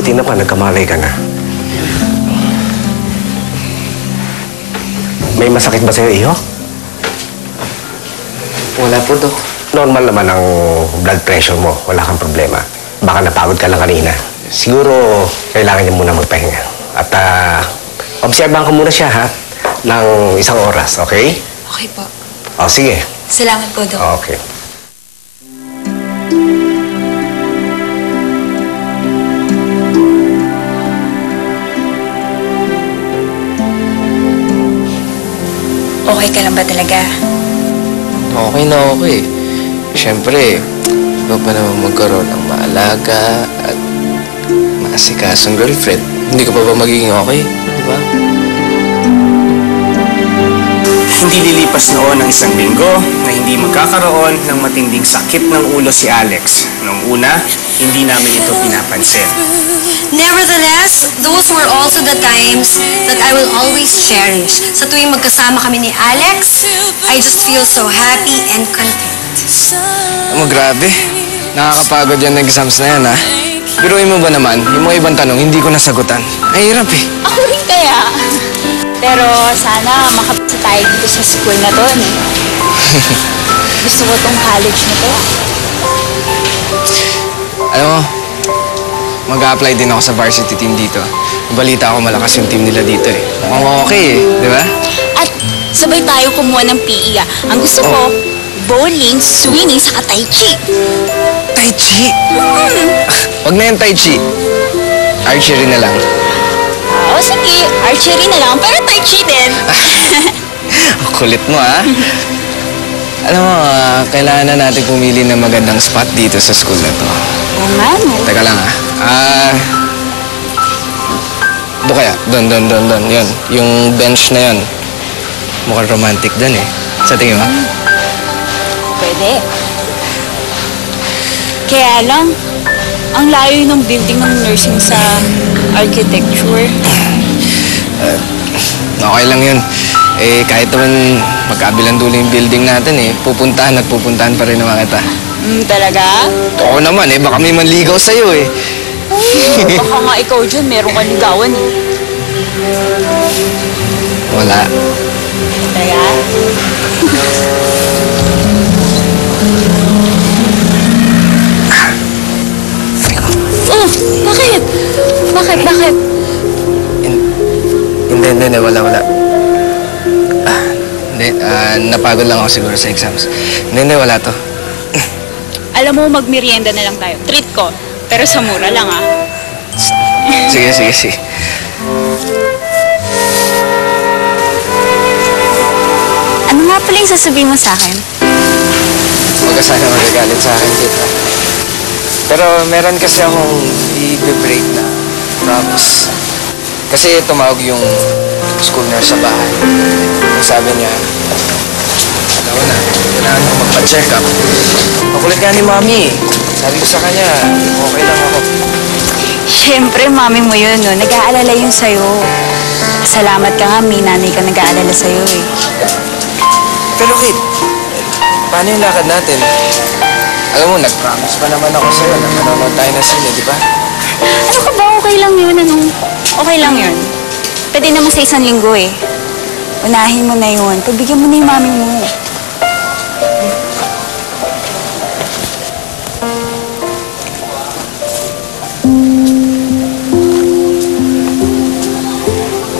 buti na pa, nagkamalay ka na. May masakit ba sa'yo, iho? Wala po, Dok. Normal naman ang blood pressure mo. Wala kang problema. Baka napagod ka lang kanina. Siguro, kailangan niya muna magpahinga. At, obserbahan ko muna siya, ha? Ng 1 oras, okay? Okay po. O, sige. Salamat po, Dok. Okay. Okay ka lang ba talaga? Okay na okay. Siyempre, iba pa naman magkaroon ng maalaga at maasikasong girlfriend. Hindi ka pa ba magiging okay? Di ba? Hindi lilipas noon ang 1 linggo na hindi magkakaroon ng matinding sakit ng ulo si Alex. Noong una, hindi namin ito pinapansin. Nevertheless, those were also the times that I will always cherish. Sa tuwing magkasama kami ni Alex, I just feel so happy and content. Grabe. Nakakapagod yung exams na yan, ha? Biruin mo ba naman, yung mga ibang tanong, hindi ko nasagutan. Ay, hirap eh. Ako rin kaya. Pero sana makapasa tayo dito sa school na to, eh. Gusto ko tong college na to. Alam mo, mag-a-apply din ako sa varsity team dito. Balita ako malakas yung team nila dito eh. Mukhang okay eh, di ba? At sabay tayo kumuha ng PE, ah. Ang gusto ko, bowling, swimming, saka tai chi. Tai chi? Wag na yung tai chi. Archery na lang. O sige, archery na lang, pero tai chi din. Ang kulit mo, ha? Alam mo, kailangan na natin pumili ng magandang spot dito sa school na to. Oo nga, no? Teka lang, ha? Doon kaya? Doon. Yun. Yung bench na yun. Mukhang romantic doon eh. Sa tingin mo? Pwede. Kaya lang, ang layo ng building ng nursing sa architecture. Okay lang yun. Eh, kahit naman magkabilang dulo yung building natin eh, pupuntahan pa rin naman kita. Talaga? Oo naman eh, baka may manligaw sa'yo eh. Baka nga ikaw dyan, meron kang ligawan eh. Wala. Kaya? Oh, bakit? Bakit? Hindi, wala. Napagod lang ako siguro sa exams. Hindi, wala to. Alam mo, magmerienda na lang tayo. Treat ko. Pero sa mura lang, ah. Sige. Ano nga pala yung sasabihin mo sa akin? Huwag ka sana magagalit sa akin, tita. Pero meron kasi akong i-break na promise. Kasi tumawag yung school nurse sa bahay. Sabi niya, alam mo na, kailangan ko magpa-check up. Makulit nga ni Mami. Sabi ko sa kanya, okay lang ako. Siyempre, mami mo yun, no? Nag-aalala yun sa'yo. Salamat ka nga, may nanay ka nag-aalala sa'yo, eh. Pero Kit, paano yung lakad natin? Alam mo, nag-promise pa naman ako sa'yo na manonood tayo na sine, di ba? Ano ka ba? Okay lang yun, ano? Okay lang yun. Pwede naman sa 1 linggo, eh. Unahin mo na yun. Pagbigyan mo na yung mami mo.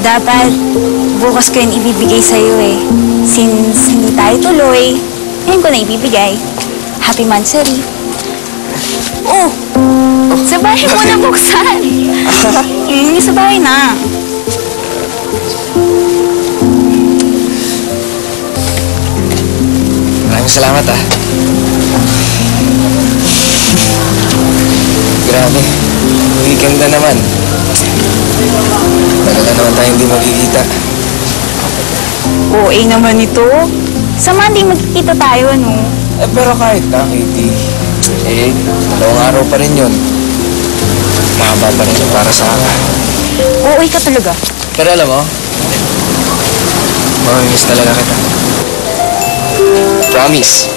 Dapat bukas ko yun ibibigay sa'yo, eh. Since hindi tayo tuloy, ngayon ko na ibibigay. Happy Mansari. Oh! Sa bahay mo na buksan. Sa bahay na. Maraming salamat, ah. Grabe. Weekend na naman. Tagal na naman tayo hindi magkikita. OA naman ito. Sa Monday magkikita tayo, no? Pero kahit na, Katie. Dalawang araw pa rin yun. Mahaba pa rin yun para sa akin. OA ka talaga. Pero alam mo, mamimiss talaga kita. Promise.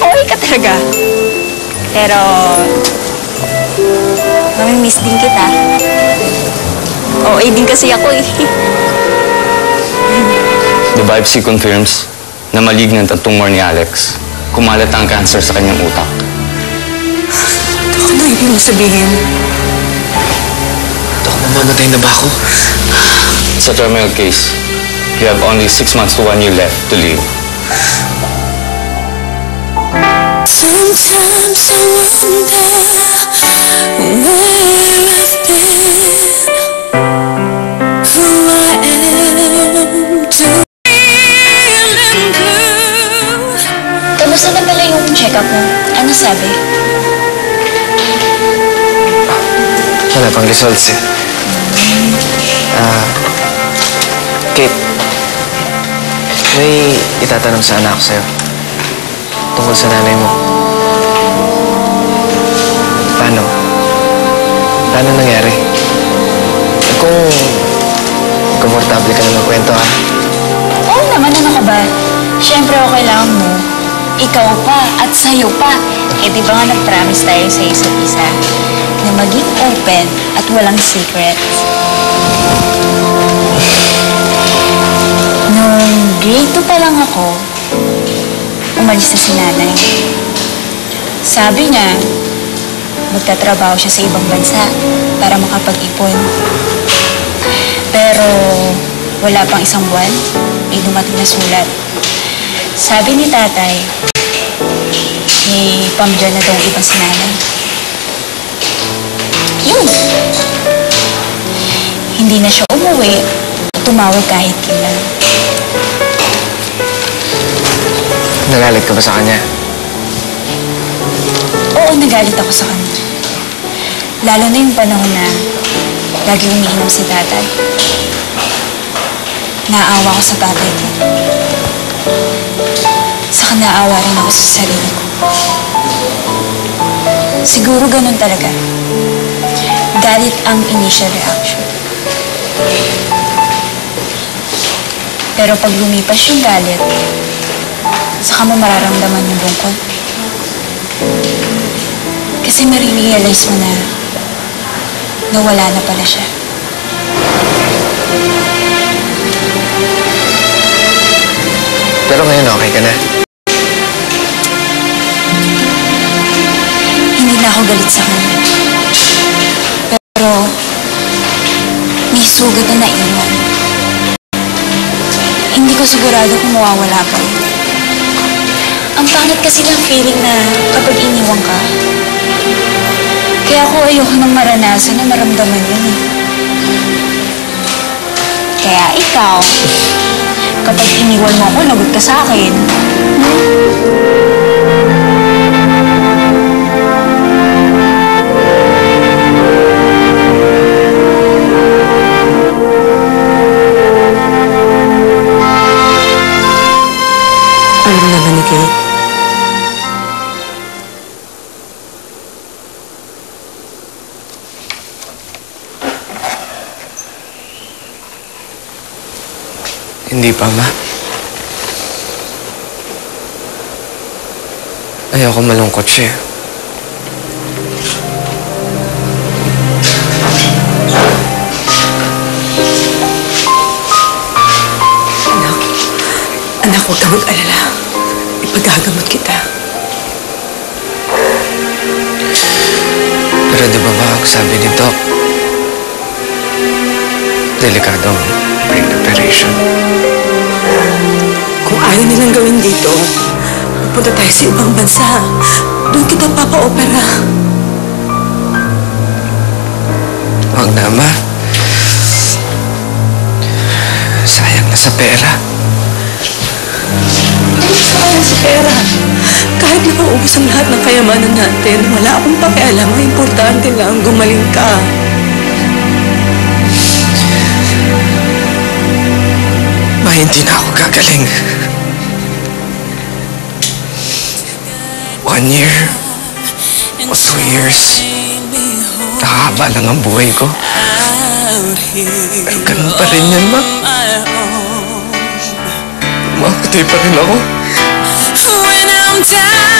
OA ka talaga. Pero Mamimiss din kita. Oo, din kasi ako eh. The biopsy confirms na malignant ang tumor ni Alex. Kumalat ang cancer sa kanyang utak. Ano ibig mo sabihin? Dok, mamamatay na ba ako? It's a terminal case. You have only 6 months to 1 year left to live. Sometimes I wonder where I've been, who I am to feeling blue. Kamusta na pala yung check-up mo? Ano sabi? Wala pang results eh. Kate, may itatanong sana ako sa'yo. Tungkol sa nanay mo. Paano? Paano nangyari? Kung komportable ka na magkwento, ha? Oo naman, ano ka ba? Siyempre, okay lang mo. Ikaw pa at sa'yo pa. Eh, di ba nga nag-promise tayo sa isa't isa na maging open at walang secrets? Nung grade 2 pa lang ako, umalis na si nanay. Sabi niya, magtatrabaho siya sa ibang bansa para makapag-ipon. Pero wala pang isang buwan, may dumating na sulat. Sabi ni tatay, may pamdyan na daw iba si nanay. Yun. Hindi na siya umuwi o tumawag kahit kailan. Nagalit ka ba sa kanya? Oo, nagalit ako sa kanya. Lalo na yung panahon na lagi umiinom si tatay. Naawa ko sa tatay ko. Saka naawa rin ako sa sarili ko. Siguro ganun talaga. Galit ang initial reaction. Pero pag lumipas yung galit, saka mo mararamdaman yung lungkot. Kasi marirealize mo na nawala na pala siya. Pero ngayon okay ka na. Hindi na ako galit sa kanya. Pero may sugat na naiwan. Hindi ko sigurado kung mawawala pa yun. Ang pangit kasi ng feeling na kapag iniwan ka. Kaya ako ayoko nang maranasan na maramdaman yun eh. Kaya ikaw, kapag iniwan mo ako, lagot ka sa akin. Alam naman ni Kate. Hindi pa, Ma. Ayoko malungkot siya. Anak, huwag ka mag-alala. Ipagagamot kita. Pero di ba ang sabi ni Doc, delikadong brain operation. Kung ayaw nilang gawin dito, pupunta tayo sa ibang bansa. Doon kita papa-opera. Huwag na, Ma. Sayang na sa pera. Sayang sa pera. Kahit napaubos ang lahat ng kayamanan natin, wala akong pakialam. Ang importante lang, gumaling ka. Ma, hindi na ako gagaling. 1 year o 2 years, nakahaba lang ang buhay ko. Pero ganun pa rin yan, Ma. Mamatay pa rin ako. When I'm down